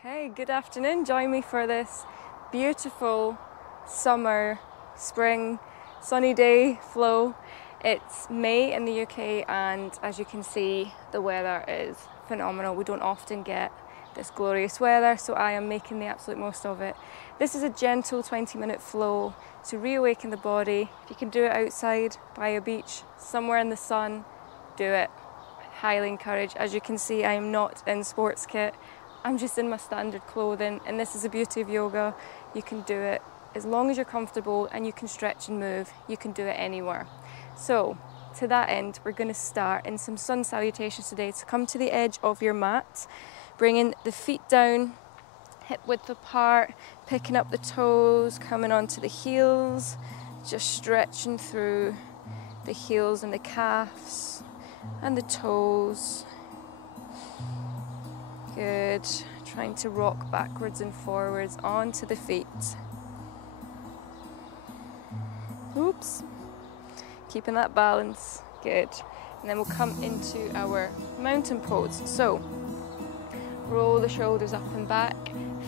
Okay, good afternoon. Join me for this beautiful summer, spring, sunny day flow. It's May in the UK and as you can see, the weather is phenomenal. We don't often get this glorious weather, so I am making the absolute most of it. This is a gentle 20-minute flow to reawaken the body. If you can do it outside, by a beach, somewhere in the sun, do it. Highly encourage. As you can see, I am not in sports kit. I'm just in my standard clothing, and this is the beauty of yoga. You can do it as long as you're comfortable and you can stretch and move. You can do it anywhere. So to that end, we're going to start in some sun salutations today. So come to the edge of your mat, bringing the feet down, hip width apart, picking up the toes, coming onto the heels, just stretching through the heels and the calves and the toes. Good. Trying to rock backwards and forwards onto the feet. Oops. Keeping that balance. Good. And then we'll come into our mountain pose. So, roll the shoulders up and back.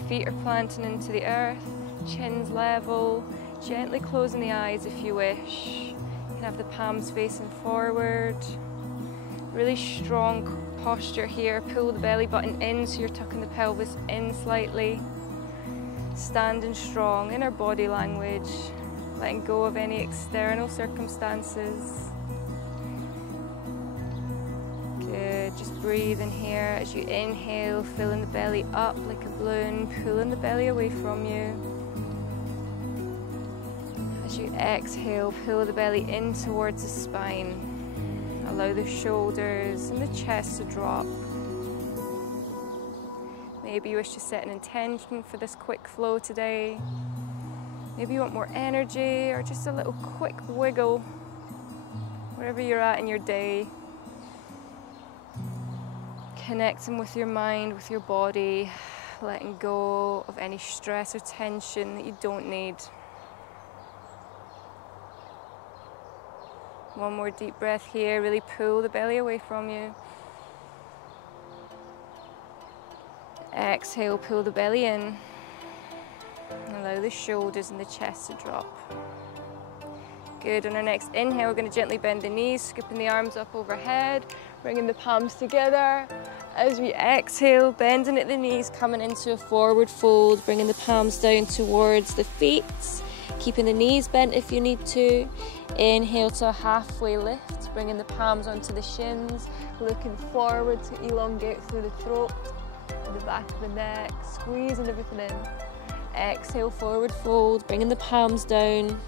Feet are planting into the earth. Chin's level. Gently closing the eyes if you wish. You can have the palms facing forward. Really strong posture here. Pull the belly button in so you're tucking the pelvis in slightly. Standing strong in our body language, letting go of any external circumstances. Good, just breathe in here as you inhale, filling the belly up like a balloon, pulling the belly away from you. As you exhale, pull the belly in towards the spine. Allow the shoulders and the chest to drop. Maybe you wish to set an intention for this quick flow today. Maybe you want more energy or just a little quick wiggle, wherever you're at in your day. Connecting with your mind, with your body, letting go of any stress or tension that you don't need. One more deep breath here, really pull the belly away from you. Exhale, pull the belly in. Allow the shoulders and the chest to drop. Good, on our next inhale, we're going to gently bend the knees, scooping the arms up overhead, bringing the palms together. As we exhale, bending at the knees, coming into a forward fold, bringing the palms down towards the feet, keeping the knees bent if you need to. Inhale to a halfway lift, bringing the palms onto the shins, looking forward to elongate through the throat, and the back of the neck, squeezing everything in. Exhale, forward fold, bringing the palms down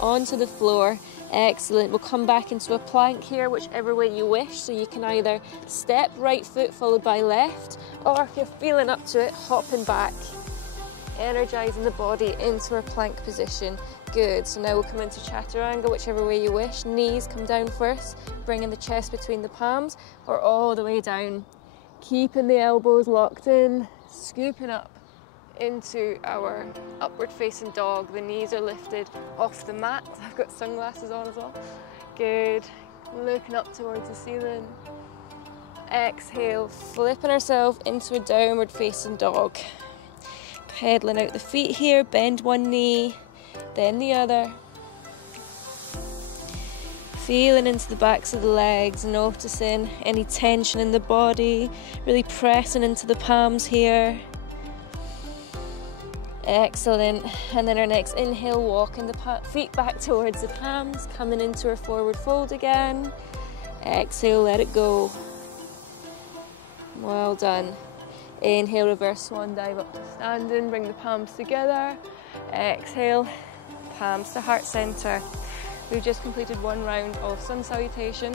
onto the floor. Excellent. We'll come back into a plank here, whichever way you wish. So you can either step right foot followed by left, or if you're feeling up to it, hopping back. Energizing the body into a plank position. Good, so now we'll come into chaturanga, whichever way you wish. Knees come down first, bringing the chest between the palms, or all the way down. Keeping the elbows locked in, scooping up into our upward facing dog. The knees are lifted off the mat. I've got sunglasses on as well. Good, looking up towards the ceiling. Exhale, flipping ourselves into a downward facing dog. Pedaling out the feet here, bend one knee, then the other. Feeling into the backs of the legs, noticing any tension in the body, really pressing into the palms here. Excellent. And then our next inhale, walking the feet back towards the palms, coming into our forward fold again. Exhale, let it go. Well done. Inhale, reverse swan dive up to standing, bring the palms together. Exhale, palms to heart center. We've just completed one round of sun salutation.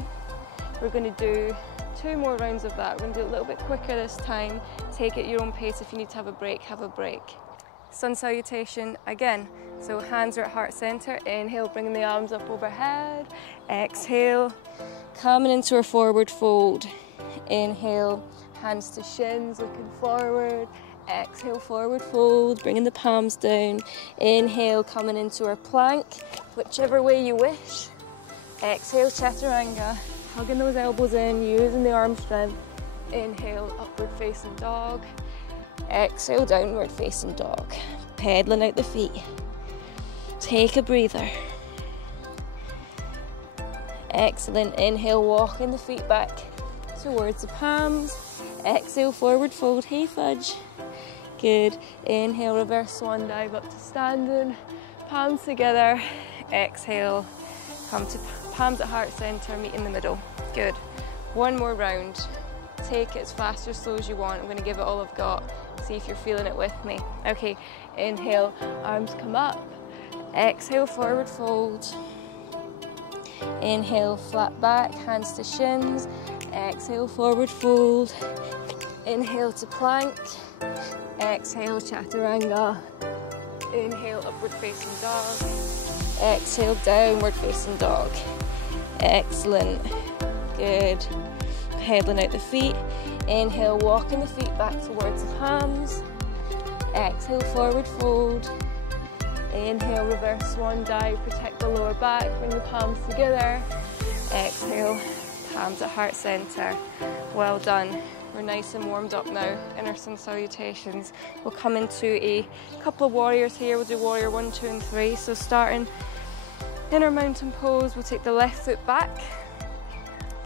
We're going to do 2 more rounds of that. We're going to do it a little bit quicker this time. Take it at your own pace. If you need to have a break, have a break. Sun salutation again. So hands are at heart center. Inhale, bringing the arms up overhead. Exhale, coming into our forward fold. Inhale, hands to shins, looking forward. Exhale, forward fold, bringing the palms down. Inhale, coming into our plank, whichever way you wish. Exhale, chaturanga, hugging those elbows in, using the arm strength. Inhale, upward facing dog. Exhale, downward facing dog. Pedaling out the feet. Take a breather. Excellent. Inhale, walking the feet back towards the palms. Exhale, forward fold. Hey fudge. Good. Inhale, reverse swan dive up to standing. Palms together. Exhale. Come to palms at heart center, meet in the middle. Good. One more round. Take it as fast or slow as you want. I'm going to give it all I've got. See if you're feeling it with me. Okay. Inhale, arms come up. Exhale, forward fold. Inhale, flat back, hands to shins. Exhale, forward fold. Inhale to plank. Exhale, chaturanga. Inhale, upward facing dog. Exhale, downward facing dog. Excellent. Good. Pedaling out the feet. Inhale, walking the feet back towards the palms. Exhale, forward fold. Inhale, reverse swan dive, protect the lower back, bring the palms together. Exhale, palms at heart center. Well done. We're nice and warmed up now. Energising salutations. We'll come into a couple of warriors here. We'll do warrior 1, 2, and 3. So starting in our mountain pose, we'll take the left foot back,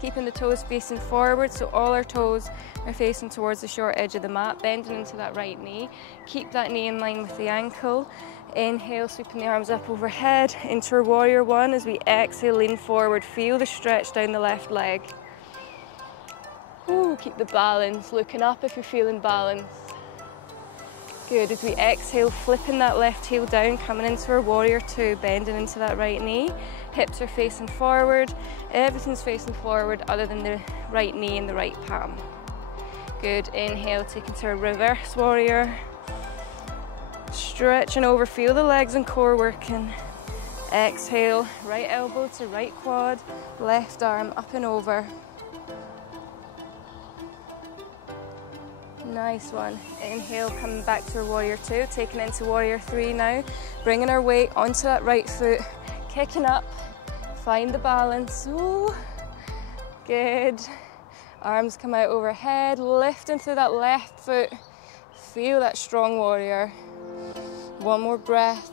keeping the toes facing forward. So all our toes are facing towards the short edge of the mat, bending into that right knee. Keep that knee in line with the ankle. Inhale, sweeping the arms up overhead into our warrior 1. As we exhale, lean forward, feel the stretch down the left leg. Ooh, keep the balance, looking up if you're feeling balance. Good. As we exhale, flipping that left heel down, coming into our warrior 2, bending into that right knee. Hips are facing forward, everything's facing forward other than the right knee and the right palm. Good. Inhale, take into a reverse warrior. Stretching over, feel the legs and core working. Exhale, right elbow to right quad, left arm up and over. Nice one. Inhale, coming back to our warrior 2, taking into warrior 3 now. Bringing our weight onto that right foot, kicking up, find the balance. Ooh. Good. Arms come out overhead, lifting through that left foot. Feel that strong warrior. One more breath.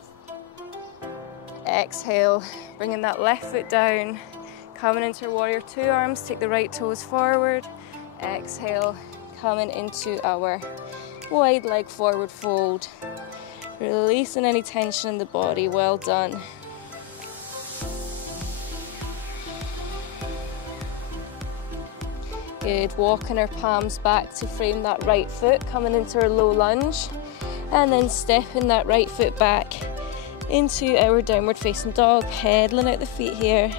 Exhale, bringing that left foot down. Coming into our warrior 2 arms, take the right toes forward. Exhale, coming into our wide leg forward fold. Releasing any tension in the body. Well done. Good. Walking our palms back to frame that right foot, coming into our low lunge. And then stepping that right foot back into our downward facing dog, pedaling out the feet here.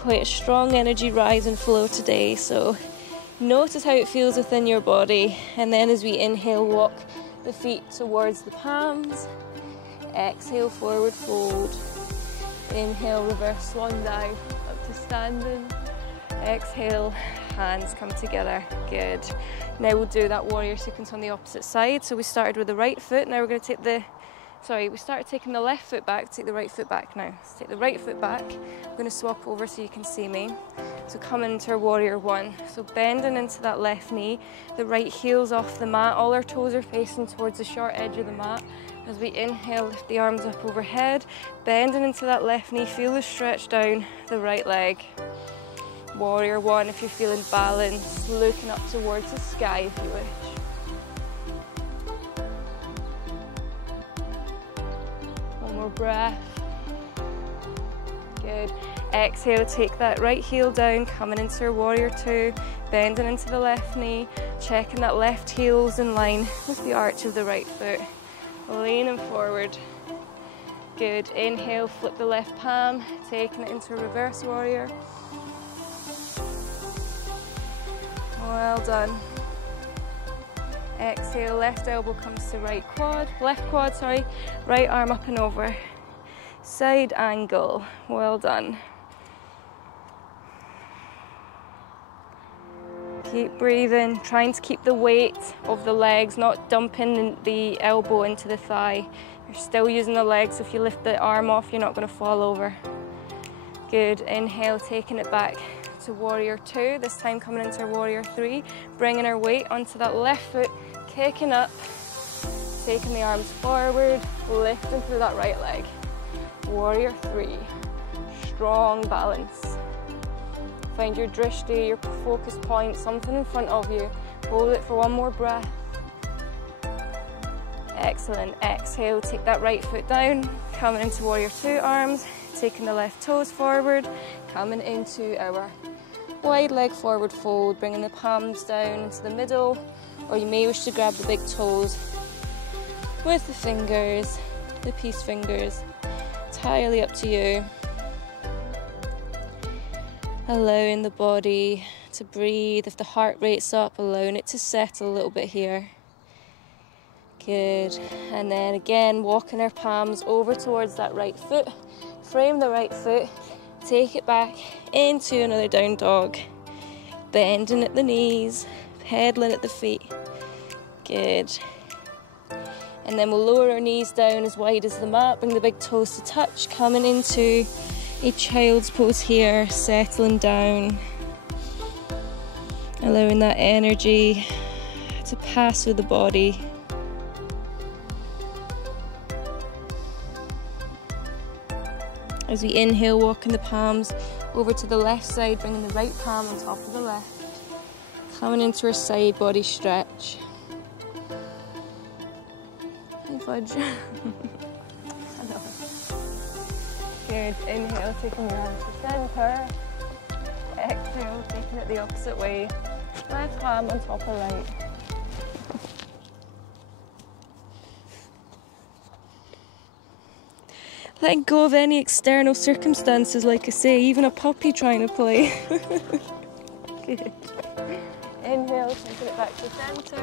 Quite a strong energy rise and flow today, so notice how it feels within your body. And then as we inhale, walk the feet towards the palms. Exhale, forward fold. Inhale, reverse swan dive up to standing. Exhale, hands come together. Good. Now we'll do that warrior sequence on the opposite side. So we started with the right foot. Now we're going to take we started taking the left foot back, take the right foot back now. So take the right foot back. I'm going to swap over so you can see me. So come into our warrior 1. So bending into that left knee, the right heel's off the mat. All our toes are facing towards the short edge of the mat. As we inhale, lift the arms up overhead, bending into that left knee, feel the stretch down the right leg. Warrior 1, if you're feeling balanced, looking up towards the sky if you wish. One more breath. Good. Exhale, take that right heel down, coming into your warrior 2, bending into the left knee, checking that left heel's in line with the arch of the right foot. Leaning forward. Good. Inhale, flip the left palm, taking it into a reverse warrior. Well done. Exhale, left elbow comes to right quad, right arm up and over. Side angle. Well done. Keep breathing, trying to keep the weight of the legs, not dumping the elbow into the thigh. You're still using the legs, so if you lift the arm off, you're not going to fall over. Good. Inhale, taking it back to warrior 2, this time coming into warrior 3, bringing our weight onto that left foot, Kicking up, taking the arms forward, lifting through that right leg. Warrior 3, strong balance. Find your drishti, your focus point, something in front of you. Hold it for one more breath. Excellent, exhale, take that right foot down, coming into warrior 2 arms, taking the left toes forward, coming into our wide leg forward fold, bringing the palms down into the middle, or you may wish to grab the big toes with the fingers, the peace fingers. Entirely up to you. Allowing the body to breathe. If the heart rate's up, allowing it to settle a little bit here. Good. And then again, walking our palms over towards that right foot. Frame the right foot. Take it back into another down dog. Bending at the knees, pedaling at the feet. Good. And then we'll lower our knees down as wide as the mat, bring the big toes to touch, coming into a child's pose here, settling down, allowing that energy to pass through the body. As we inhale, walking the palms over to the left side, bringing the right palm on top of the left, coming into our side body stretch. Fudge. I know. Good. Inhale, taking your arms to center. Exhale, taking it the opposite way. Left palm on top of right. Letting go of any external circumstances, like I say, even a puppy trying to play. Good. Inhale, taking it back to center.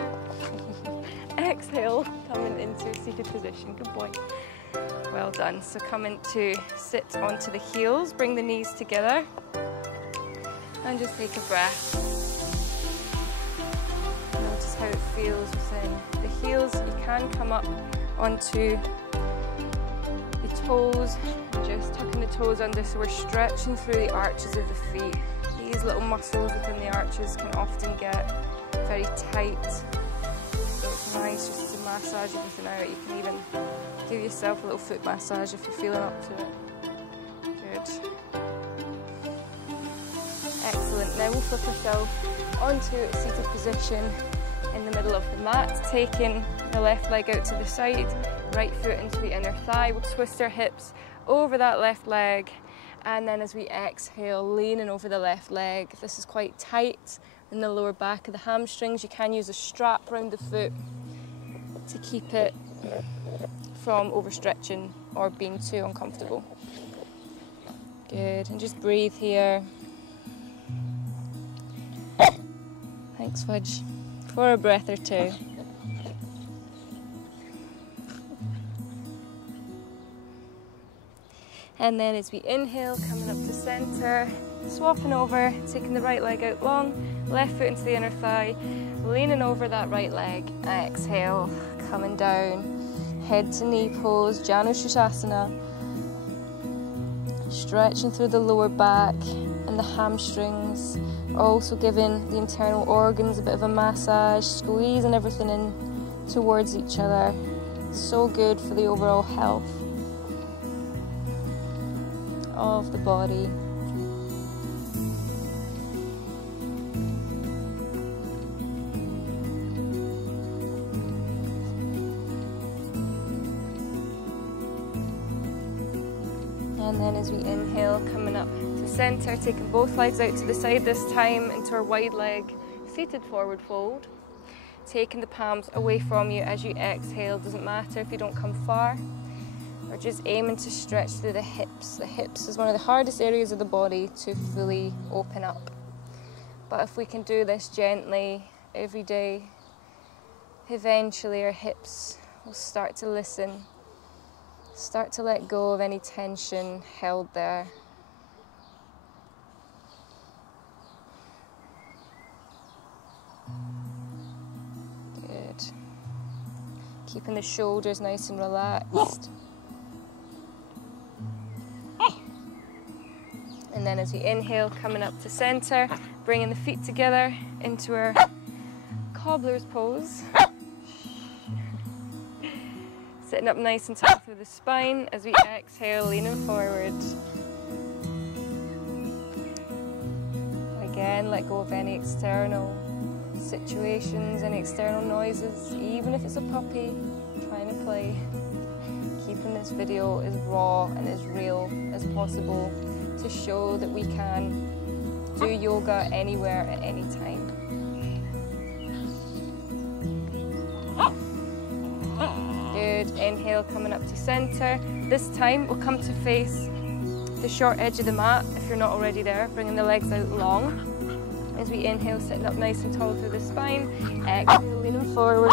Exhale, coming into a seated position. Good boy. Well done. So coming to sit onto the heels, bring the knees together, and just take a breath. Notice how it feels within the heels. You can come up onto the toes, just tucking the toes under, so we're stretching through the arches of the feet. These little muscles within the arches can often get very tight. Nice just to massage everything out. You can even give yourself a little foot massage if you're feeling up to it. Good. Excellent. Now we'll flip ourselves onto a seated position in the middle of the mat, taking the left leg out to the side, right foot into the inner thigh. We'll twist our hips over that left leg, and then as we exhale, leaning over the left leg. If this is quite tight in the lower back of the hamstrings, you can use a strap around the foot to keep it from overstretching or being too uncomfortable. Good, and just breathe here. Thanks, Fudge. For a breath or two. And then as we inhale, coming up to center, swapping over, taking the right leg out long, left foot into the inner thigh, leaning over that right leg. Exhale, coming down, head to knee pose, Janu Shasana. Stretching through the lower back and the hamstrings, also giving the internal organs a bit of a massage, squeezing everything in towards each other. So good for the overall health of the body. And then as we inhale, coming up to center, taking both legs out to the side this time into our wide leg seated forward fold. Taking the palms away from you as you exhale. Doesn't matter if you don't come far. We're just aiming to stretch through the hips. The hips is one of the hardest areas of the body to fully open up. But if we can do this gently every day, eventually our hips will start to listen, start to let go of any tension held there. Good. Keeping the shoulders nice and relaxed. And then as we inhale, coming up to center, bringing the feet together into our cobbler's pose. Sitting up nice and tall through the spine as we exhale, leaning forward. Again, let go of any external situations, any external noises, even if it's a puppy trying to play. Keeping this video as raw and as real as possible to show that we can do yoga anywhere at any time. Good, inhale, coming up to center. This time we'll come to face the short edge of the mat if you're not already there, bringing the legs out long. As we inhale, sitting up nice and tall through the spine. Exhale, leaning forward.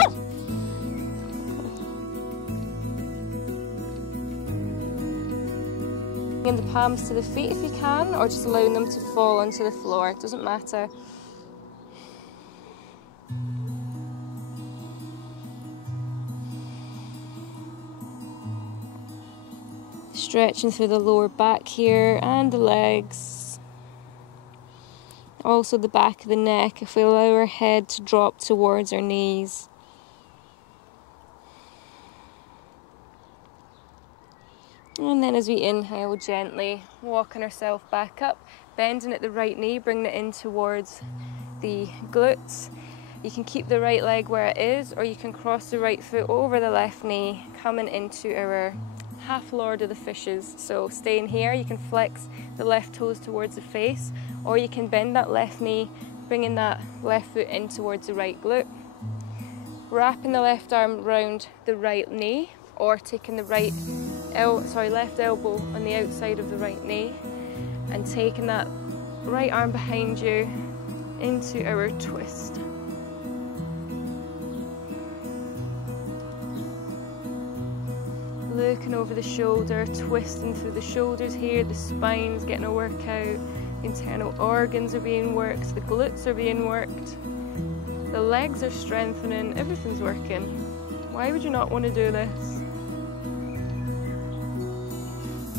Bringing the palms to the feet if you can, or just allowing them to fall onto the floor, it doesn't matter. Stretching through the lower back here and the legs. Also the back of the neck if we allow our head to drop towards our knees. And then as we inhale, gently walking ourselves back up, bending at the right knee, bringing it in towards the glutes. You can keep the right leg where it is, or you can cross the right foot over the left knee, coming into our half Lord of the Fishes. So staying here, you can flex the left toes towards the face, or you can bend that left knee, bringing that left foot in towards the right glute. Wrapping the left arm round the right knee, or taking the left elbow on the outside of the right knee, and taking that right arm behind you into our twist. Looking over the shoulder, twisting through the shoulders here, the spine's getting a workout, the internal organs are being worked, the glutes are being worked, the legs are strengthening, everything's working. Why would you not want to do this?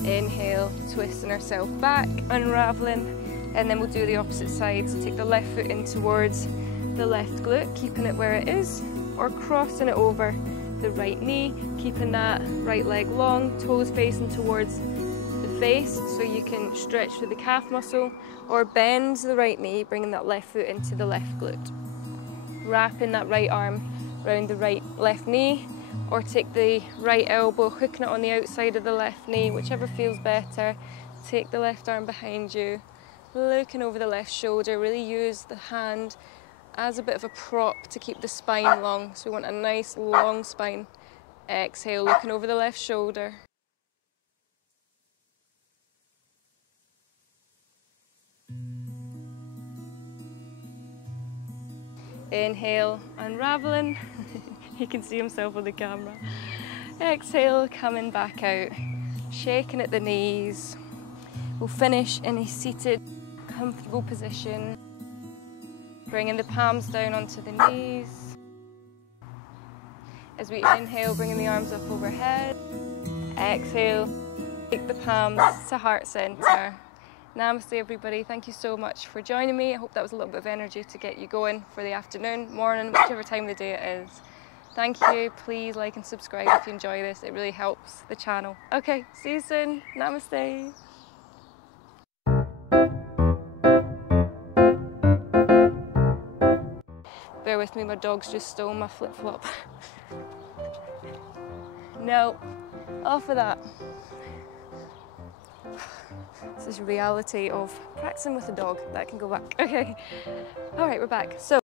Inhale, twisting ourselves back, unraveling, and then we'll do the opposite side. So take the left foot in towards the left glute, keeping it where it is, or crossing it over the right knee, keeping that right leg long, toes facing towards the face so you can stretch through the calf muscle, or bend the right knee, bringing that left foot into the left glute. Wrapping that right arm around the left knee, or take the right elbow, hooking it on the outside of the left knee, whichever feels better. Take the left arm behind you, looking over the left shoulder. Really use the hand as a bit of a prop to keep the spine long. So we want a nice long spine. Exhale, looking over the left shoulder. Inhale, unraveling. He can see himself on the camera. Exhale, coming back out, shaking at the knees. We'll finish in a seated, comfortable position. Bringing the palms down onto the knees. As we inhale, bringing the arms up overhead. Exhale, take the palms to heart center. Namaste everybody, thank you so much for joining me. I hope that was a little bit of energy to get you going for the afternoon, morning, whichever time of the day it is. Thank you, please like and subscribe if you enjoy this, it really helps the channel. Okay, see you soon, namaste. Bear with me, my dog's just stole my flip-flop. No, off of that. This is reality of practicing with a dog. That can go back. Okay. All right, we're back. So